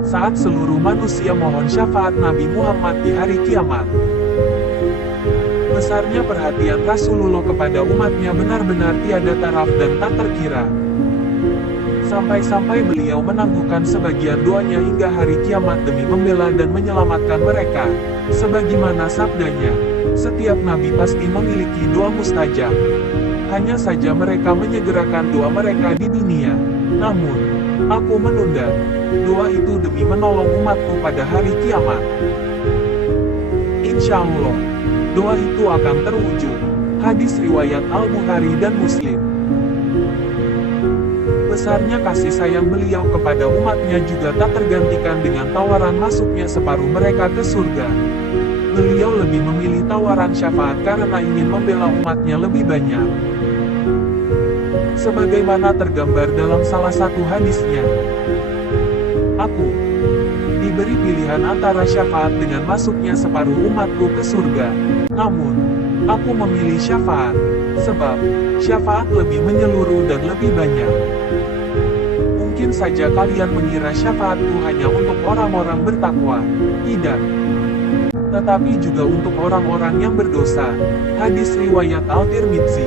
saat seluruh manusia mohon syafaat Nabi Muhammad di hari kiamat. Besarnya perhatian Rasulullah kepada umatnya benar-benar tiada taraf dan tak terkira. Sampai-sampai beliau menangguhkan sebagian doanya hingga hari kiamat demi membela dan menyelamatkan mereka. Sebagaimana sabdanya, setiap nabi pasti memiliki doa mustajab. Hanya saja mereka menyegerakan doa mereka di dunia. Namun, aku menunda doa itu demi menolong umatku pada hari kiamat. Insya Allah, doa itu akan terwujud. Hadis riwayat Al-Bukhari dan Muslim. Besarnya kasih sayang beliau kepada umatnya juga tak tergantikan dengan tawaran masuknya separuh mereka ke surga. Beliau lebih memilih tawaran syafaat karena ingin membela umatnya lebih banyak. Sebagaimana tergambar dalam salah satu hadisnya, aku diberi pilihan antara syafaat dengan masuknya separuh umatku ke surga. Namun, aku memilih syafaat, sebab syafaat lebih menyeluruh dan lebih banyak. Mungkin saja kalian mengira syafaatku hanya untuk orang-orang bertakwa. Tidak. Tetapi juga untuk orang-orang yang berdosa. Hadis riwayat Al-Tirmidzi.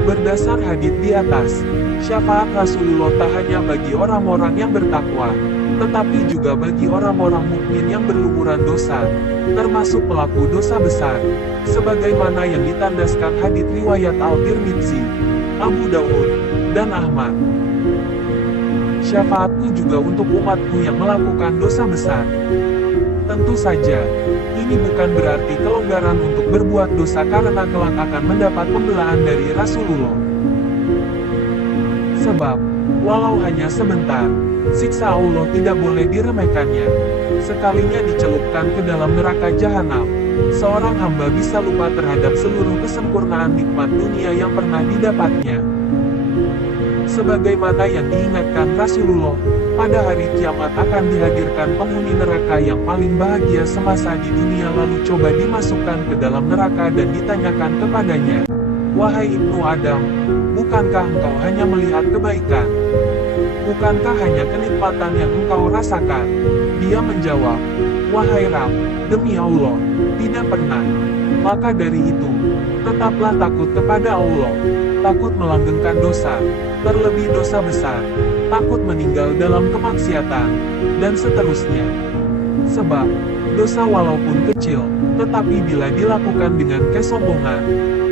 Berdasar hadits di atas, syafaat Rasulullah tak hanya bagi orang-orang yang bertakwa, tetapi juga bagi orang-orang mukmin yang berlumuran dosa, termasuk pelaku dosa besar, sebagaimana yang ditandaskan hadits riwayat Al-Tirmidzi, Abu Daud, dan Ahmad. Syafaatku juga untuk umatku yang melakukan dosa besar. Tentu saja, ini bukan berarti kelonggaran untuk berbuat dosa karena kelak akan mendapat pembelaan dari Rasulullah. Sebab, walau hanya sebentar, siksa Allah tidak boleh diremehkannya. Sekalinya dicelupkan ke dalam neraka jahanam, seorang hamba bisa lupa terhadap seluruh kesempurnaan nikmat dunia yang pernah didapatnya. Sebagaimana yang diingatkan Rasulullah, pada hari kiamat akan dihadirkan penghuni neraka yang paling bahagia semasa di dunia lalu coba dimasukkan ke dalam neraka dan ditanyakan kepadanya, "Wahai Ibnu Adam, bukankah engkau hanya melihat kebaikan? Bukankah hanya kenikmatan yang engkau rasakan?" Dia menjawab, "Wahai Rabb, demi Allah, tidak pernah." Maka dari itu, tetaplah takut kepada Allah, takut melanggengkan dosa, terlebih dosa besar, takut meninggal dalam kemaksiatan, dan seterusnya. Sebab, dosa walaupun kecil, tetapi bila dilakukan dengan kesombongan,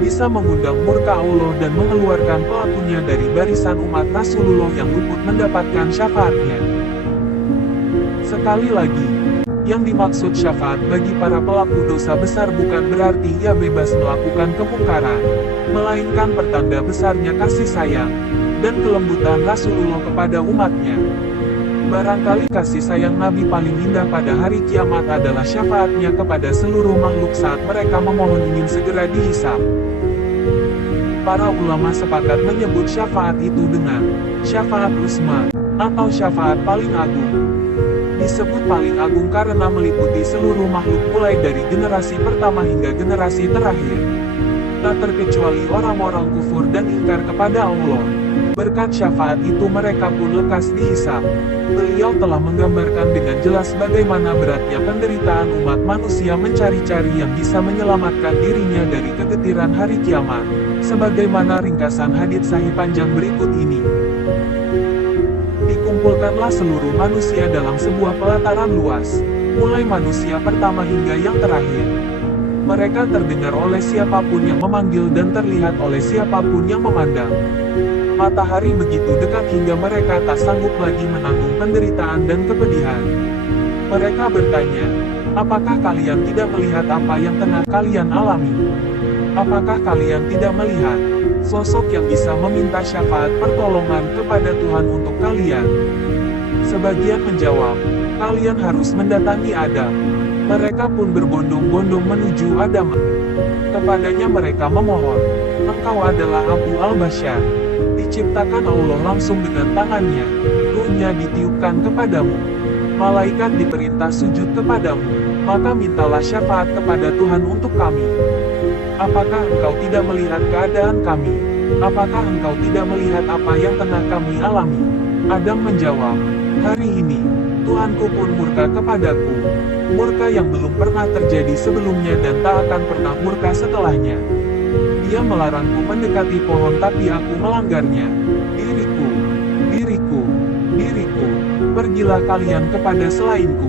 bisa mengundang murka Allah dan mengeluarkan pelakunya dari barisan umat Rasulullah yang luput mendapatkan syafaatnya. Sekali lagi, yang dimaksud syafaat bagi para pelaku dosa besar bukan berarti ia bebas melakukan kemungkaran, melainkan pertanda besarnya kasih sayang dan kelembutan Rasulullah kepada umatnya. Barangkali kasih sayang Nabi paling indah pada hari kiamat adalah syafaatnya kepada seluruh makhluk saat mereka memohon ingin segera dihisab. Para ulama sepakat menyebut syafaat itu dengan syafaat uzma atau syafaat paling agung. Disebut paling agung karena meliputi seluruh makhluk mulai dari generasi pertama hingga generasi terakhir. Tak terkecuali orang-orang kufur dan ingkar kepada Allah. Berkat syafaat itu mereka pun lekas dihisab. Beliau telah menggambarkan dengan jelas bagaimana beratnya penderitaan umat manusia mencari-cari yang bisa menyelamatkan dirinya dari kegetiran hari kiamat. Sebagaimana ringkasan hadits sahih panjang berikut ini. Dikumpulkanlah seluruh manusia dalam sebuah pelataran luas, mulai manusia pertama hingga yang terakhir. Mereka terdengar oleh siapapun yang memanggil dan terlihat oleh siapapun yang memandang. Matahari begitu dekat hingga mereka tak sanggup lagi menanggung penderitaan dan kepedihan. Mereka bertanya, "Apakah kalian tidak melihat apa yang tengah kalian alami? Apakah kalian tidak melihat sosok yang bisa meminta syafaat pertolongan kepada Tuhan untuk kalian?" Sebagian menjawab, "Kalian harus mendatangi Adam." Mereka pun berbondong-bondong menuju Adam. Kepadanya mereka memohon, "Engkau adalah Abu al-Bashar. Diciptakan Allah langsung dengan tangannya. Ruhnya ditiupkan kepadamu. Malaikat diperintah sujud kepadamu. Maka mintalah syafaat kepada Tuhan untuk kami. Apakah engkau tidak melihat keadaan kami? Apakah engkau tidak melihat apa yang tengah kami alami?" Adam menjawab, "Hari ini, Tuhanku pun murka kepadaku. Murka yang belum pernah terjadi sebelumnya dan tak akan pernah murka setelahnya. Dia melarangku mendekati pohon tapi aku melanggarnya. Diriku, diriku, diriku, pergilah kalian kepada selainku.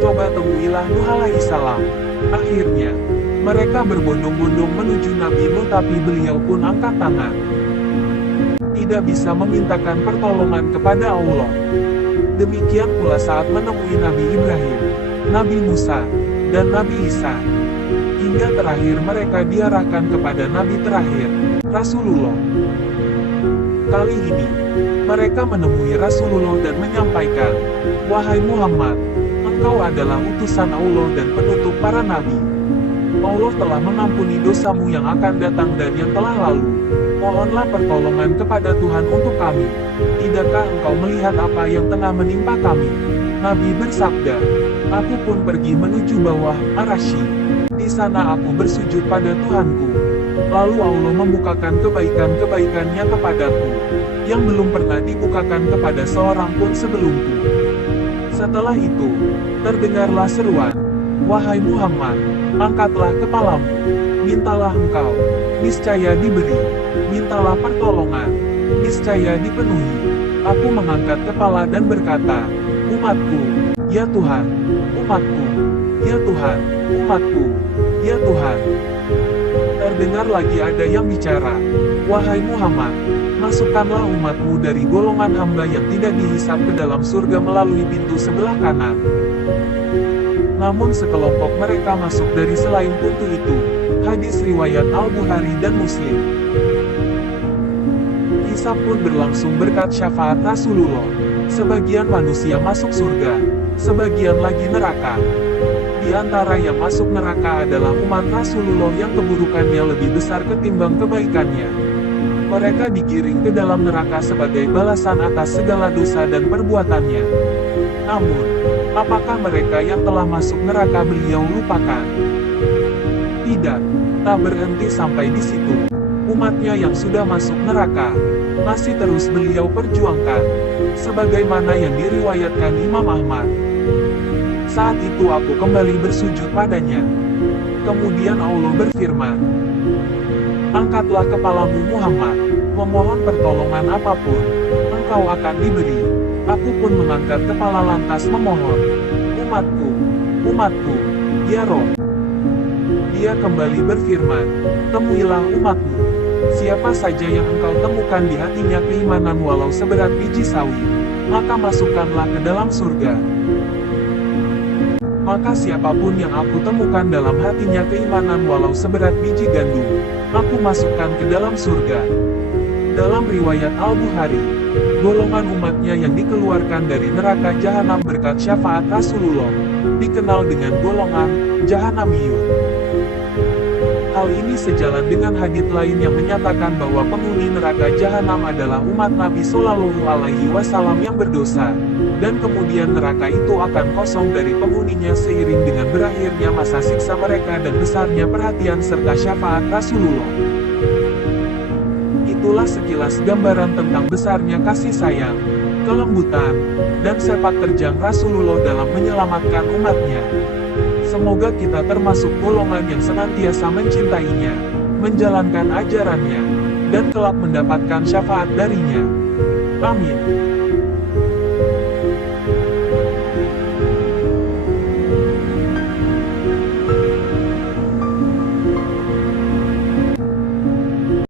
Coba temuilah Nuh alaihi salam." Akhirnya, mereka berbondong-bondong menuju Nabi Nuh tapi beliau pun angkat tangan. Tidak bisa memintakan pertolongan kepada Allah. Demikian pula saat menemui Nabi Ibrahim, Nabi Musa, dan Nabi Isa. Hingga terakhir mereka diarahkan kepada Nabi terakhir, Rasulullah. Kali ini, mereka menemui Rasulullah dan menyampaikan, "Wahai Muhammad, engkau adalah utusan Allah dan penutup para nabi. Allah telah mengampuni dosamu yang akan datang dan yang telah lalu. Mohonlah pertolongan kepada Tuhan untuk kami. Tidakkah engkau melihat apa yang tengah menimpa kami?" Nabi bersabda, "Aku pun pergi menuju bawah Arasy. Di sana aku bersujud pada Tuhanku. Lalu Allah membukakan kebaikan-kebaikannya kepadaku, yang belum pernah dibukakan kepada seorang pun sebelumku. Setelah itu, terdengarlah seruan, 'Wahai Muhammad, angkatlah kepalamu. Mintalah engkau, niscaya diberi. Mintalah pertolongan, niscaya dipenuhi.' Aku mengangkat kepala dan berkata, 'Umatku, ya Tuhan, umatku, ya Tuhan, umatku, ya Tuhan.' Terdengar lagi ada yang bicara, 'Wahai Muhammad, masukkanlah umatmu dari golongan hamba yang tidak dihisap ke dalam surga melalui pintu sebelah kanan.' Namun sekelompok mereka masuk dari selain pintu itu. Hadis riwayat Al-Bukhari dan Muslim. Hisab pun berlangsung berkat syafaat Rasulullah. Sebagian manusia masuk surga, sebagian lagi neraka. Di antara yang masuk neraka adalah umat Rasulullah yang keburukannya lebih besar ketimbang kebaikannya. Mereka digiring ke dalam neraka sebagai balasan atas segala dosa dan perbuatannya. Namun, apakah mereka yang telah masuk neraka beliau lupakan? Tidak, tak berhenti sampai di situ. Umatnya yang sudah masuk neraka, masih terus beliau perjuangkan. Sebagaimana yang diriwayatkan Imam Ahmad. Saat itu aku kembali bersujud padanya. Kemudian Allah berfirman, 'Angkatlah kepalamu Muhammad, memohon pertolongan apapun, engkau akan diberi.' Aku pun mengangkat kepala lantas memohon, 'Umatku, umatku, ya Rob.' Dia kembali berfirman, 'Temuilah umatmu. Siapa saja yang engkau temukan di hatinya keimanan walau seberat biji sawi, maka masukkanlah ke dalam surga. Maka siapapun yang aku temukan dalam hatinya keimanan walau seberat biji gandum, aku masukkan ke dalam surga.' Dalam riwayat Al-Bukhari, golongan umatnya yang dikeluarkan dari neraka jahanam berkat syafaat Rasulullah, dikenal dengan golongan Jahanamiyun. Hal ini sejalan dengan hadits lain yang menyatakan bahwa penghuni neraka jahanam adalah umat Nabi Shallallahu Alaihi Wasallam yang berdosa, dan kemudian neraka itu akan kosong dari penghuninya seiring dengan berakhirnya masa siksa mereka dan besarnya perhatian serta syafaat Rasulullah. Itulah sekilas gambaran tentang besarnya kasih sayang, kelembutan, dan sepak terjang Rasulullah dalam menyelamatkan umatnya. Semoga kita termasuk golongan yang senantiasa mencintainya, menjalankan ajarannya, dan kelak mendapatkan syafaat darinya. Amin.